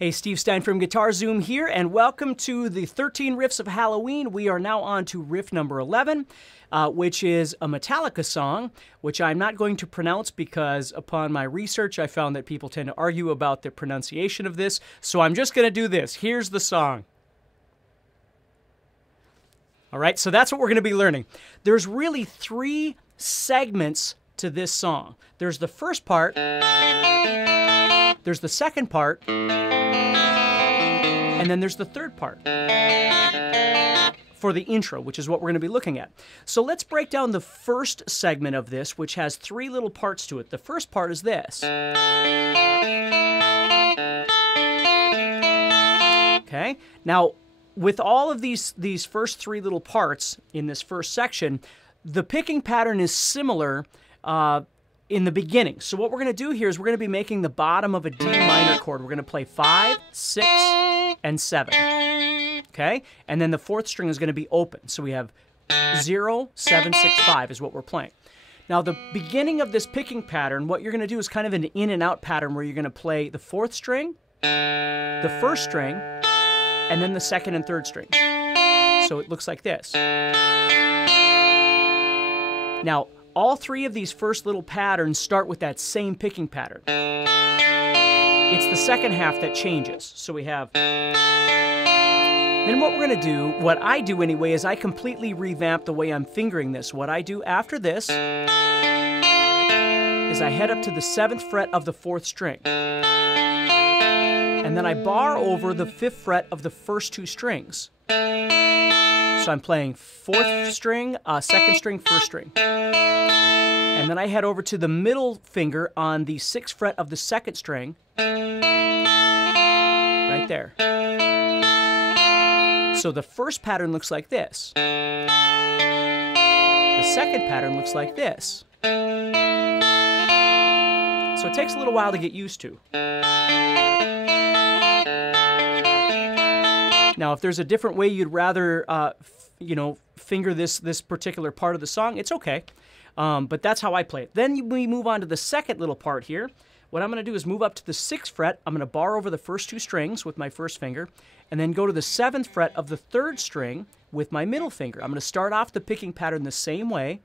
Hey, Steve Stine from Guitarzoom here, and welcome to the 13 Riffs of Halloween. We are now on to riff number 11, which is a Metallica song, which I'm not going to pronounce because upon my research I found that people tend to argue about the pronunciation of this, so I'm just going to do this. Here's the song. All right, so that's what we're going to be learning. There's really three segments to this song. There's the first part, there's the second part, and then there's the third part for the intro, which is what we're going to be looking at. So let's break down the first segment of this, which has three little parts to it. The first part is this. Okay? Now, with all of these first three little parts in this first section, the picking pattern is similar in the beginning. So what we're going to do here is we're going to be making the bottom of a D minor chord. We're going to play 5, 6, and 7. Okay? And then the fourth string is going to be open. So we have 0, 7, 6, 5 is what we're playing. Now the beginning of this picking pattern, what you're going to do is kind of an in and out pattern where you're going to play the fourth string, the first string, and then the second and third strings. So it looks like this. Now, all three of these first little patterns start with that same picking pattern. It's the second half that changes. So we have... Then what we're going to do, what I do anyway, is I completely revamp the way I'm fingering this. What I do after this is I head up to the 7th fret of the 4th string. And then I bar over the 5th fret of the first two strings. So I'm playing 4th string, 2nd string, 1st string. And then I head over to the middle finger on the 6th fret of the 2nd string. Right there. So the first pattern looks like this. The second pattern looks like this. So it takes a little while to get used to. Now, if there's a different way you'd rather, finger this particular part of the song, it's okay. But that's how I play it. Then we move on to the second little part here. What I'm going to do is move up to the 6th fret. I'm going to bar over the first two strings with my first finger, and then go to the 7th fret of the 3rd string with my middle finger. I'm going to start off the picking pattern the same way.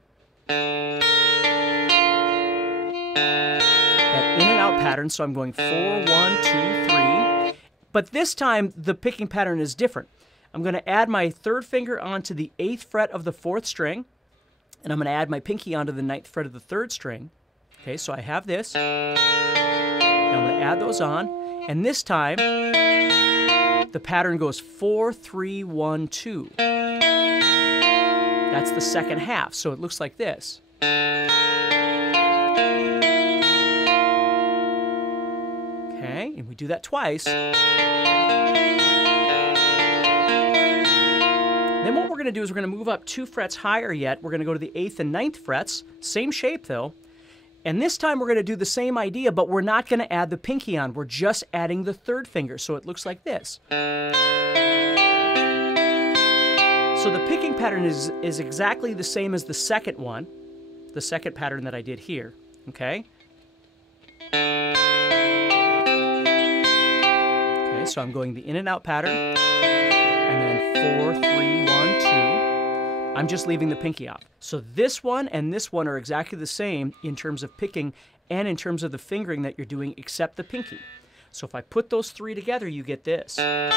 That in and out pattern, so I'm going 4, 1, 2, 3. But this time, the picking pattern is different. I'm going to add my 3rd finger onto the 8th fret of the 4th string, and I'm going to add my pinky onto the 9th fret of the 3rd string. Okay, so I have this. Now I'm going to add those on, and this time, the pattern goes 4, 3, 1, 2. That's the second half, so it looks like this. Okay, and we do that twice. Then what we're going to do is we're going to move up 2 frets higher yet. We're going to go to the 8th and 9th frets. Same shape, though. And this time we're going to do the same idea, but we're not going to add the pinky on. We're just adding the 3rd finger, so it looks like this. So the picking pattern is exactly the same as the second one, the second pattern that I did here. Okay? Okay, so I'm going the in and out pattern, and then 4, 3, 1, 2. I'm just leaving the pinky off. So this one and this one are exactly the same in terms of picking and in terms of the fingering that you're doing, except the pinky. So if I put those three together, you get this. Then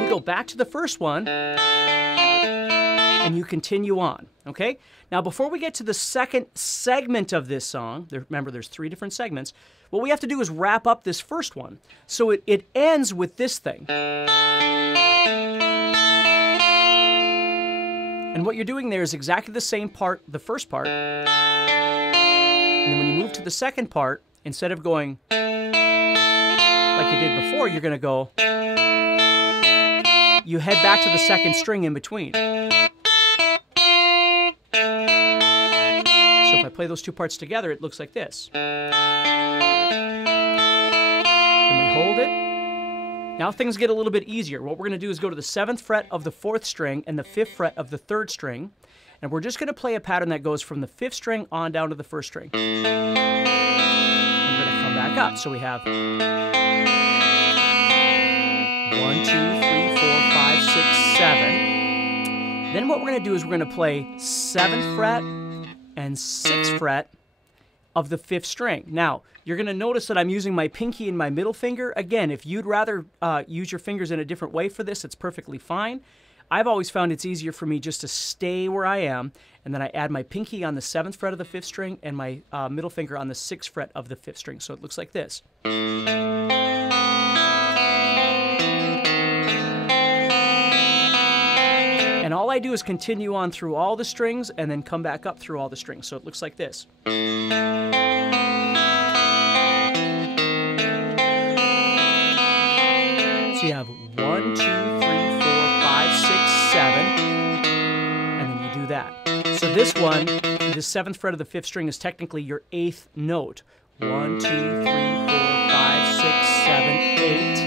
you go back to the first one, and you continue on, okay? Now, before we get to the second segment of this song, remember there's 3 different segments, what we have to do is wrap up this first one. So it ends with this thing. And what you're doing there is exactly the same part, the first part. And then when you move to the second part, instead of going like you did before, you're going to go... You head back to the second string in between. So if I play those 2 parts together, it looks like this. Then we hold it. Now things get a little bit easier. What we're going to do is go to the 7th fret of the 4th string and the 5th fret of the 3rd string. And we're just going to play a pattern that goes from the 5th string on down to the 1st string. And we're going to come back up. So we have 1, 2, 3, 4, 5, 6, 7. Then what we're going to do is we're going to play 7th fret and 6th fret of the 5th string. Now, you're going to notice that I'm using my pinky and my middle finger. Again, if you'd rather use your fingers in a different way for this, it's perfectly fine. I've always found it's easier for me just to stay where I am, and then I add my pinky on the 7th fret of the 5th string and my middle finger on the 6th fret of the 5th string. So it looks like this. And all I do is continue on through all the strings and then come back up through all the strings. So it looks like this. So you have 1, 2, 3, 4, 5, 6, 7, and then you do that. So this one, the 7th fret of the 5th string is technically your 8th note. 1, 2, 3, 4, 5, 6, 7, 8.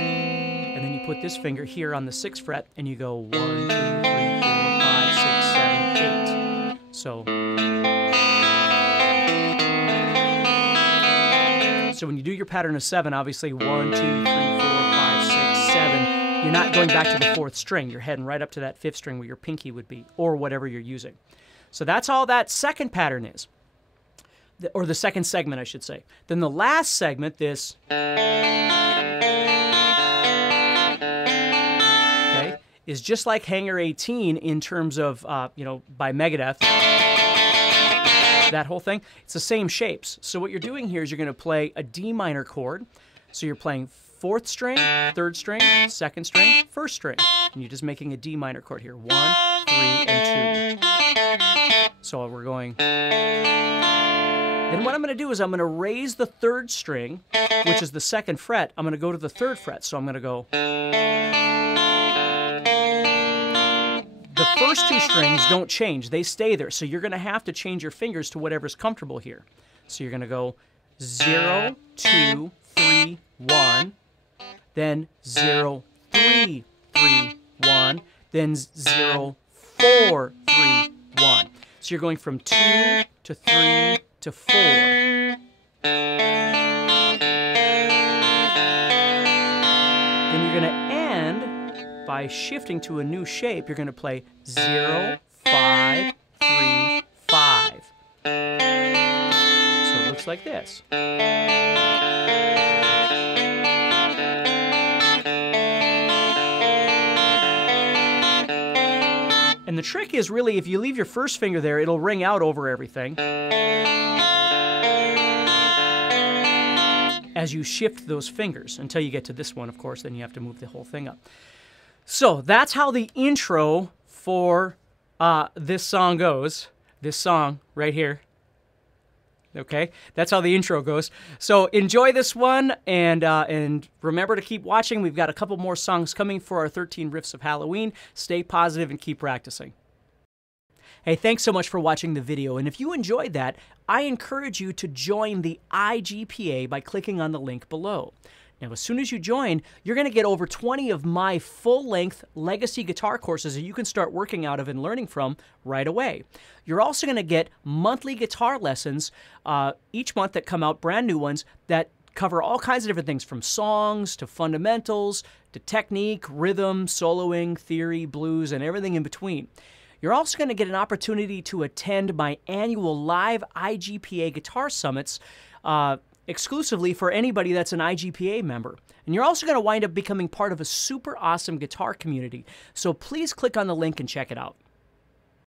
And then you put this finger here on the 6th fret and you go 1, 2, 3, 4, 5, 6, 7, 8. So when you do your pattern of 7, obviously 1, 2, 3, 4, 5, 6, 7, you're not going back to the 4th string. You're heading right up to that 5th string where your pinky would be, or whatever you're using. So that's all that second pattern is, or the second segment, I should say. Then the last segment, this, okay, is just like Hangar 18 in terms of, you know, by Megadeth. That whole thing, it's the same shapes. So what you're doing here is you're going to play a D minor chord. So you're playing 4th string, 3rd string, 2nd string, 1st string. And you're just making a D minor chord here. 1, 3, and 2. So we're going. Then what I'm going to do is I'm going to raise the 3rd string, which is the 2nd fret. I'm going to go to the 3rd fret. So I'm going to go. The first 2 strings don't change. They stay there. So you're going to have to change your fingers to whatever's comfortable here. So you're going to go 0, 2, 3, 1, then 0, 3, 3, 1, then 0, 4, 3, 1. So you're going from 2 to 3 to 4. Then you're going to end by shifting to a new shape. You're going to play 0, 5, 3, 5. So it looks like this. And the trick is really, if you leave your first finger there, it'll ring out over everything. As you shift those fingers until you get to this one, of course, then you have to move the whole thing up. So that's how the intro for this song goes. This song right here. Okay, that's how the intro goes. So enjoy this one, and remember to keep watching. We've got a couple more songs coming for our 13 Riffs of Halloween. Stay positive and keep practicing. Hey, thanks so much for watching the video, and if you enjoyed that, I encourage you to join the IGPA by clicking on the link below. Now, as soon as you join, you're going to get over 20 of my full-length legacy guitar courses that you can start working out of and learning from right away. You're also going to get monthly guitar lessons each month that come out, brand new ones, that cover all kinds of different things, from songs to fundamentals to technique, rhythm, soloing, theory, blues, and everything in between. You're also going to get an opportunity to attend my annual live IGPA guitar summits exclusively for anybody that's an IGPA member. And you're also going to wind up becoming part of a super awesome guitar community. So please click on the link and check it out.